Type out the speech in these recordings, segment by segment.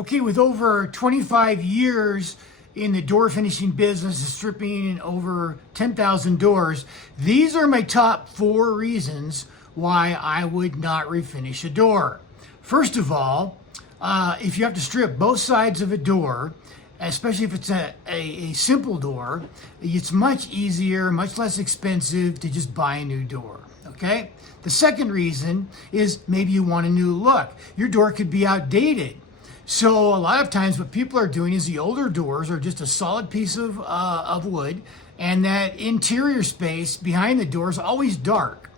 Okay, with over 25 years in the door finishing business, stripping in over 10,000 doors, these are my top 4 reasons why I would not refinish a door. First of all, if you have to strip both sides of a door, especially if it's a simple door, it's much easier, much less expensive to just buy a new door. Okay? The second reason is maybe you want a new look. Your door could be outdated. So a lot of times what people are doing is the older doors are just a solid piece of wood, and that interior space behind the door is always dark.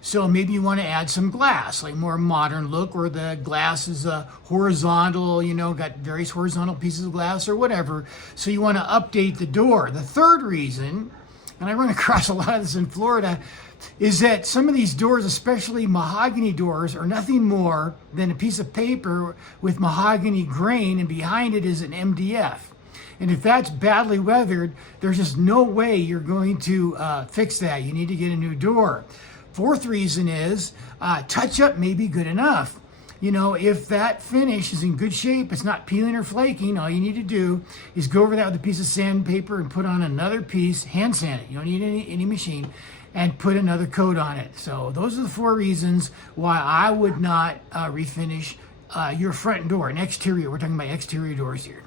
So maybe you want to add some glass, like more modern look, or the glass is horizontal, got various horizontal pieces of glass or whatever. So you want to update the door. The third reason, and I run across a lot of this in Florida, is that some of these doors, especially mahogany doors, are nothing more than a piece of paper with mahogany grain, and behind it is an MDF. And if that's badly weathered, there's just no way you're going to fix that. You need to get a new door. Fourth reason is touch up may be good enough. If that finish is in good shape, it's not peeling or flaking, all you need to do is go over that with a piece of sandpaper and put on another piece, hand sand it. You don't need any machine, and put another coat on it. So those are the 4 reasons why I would not refinish your front door, an exterior. We're talking about exterior doors here.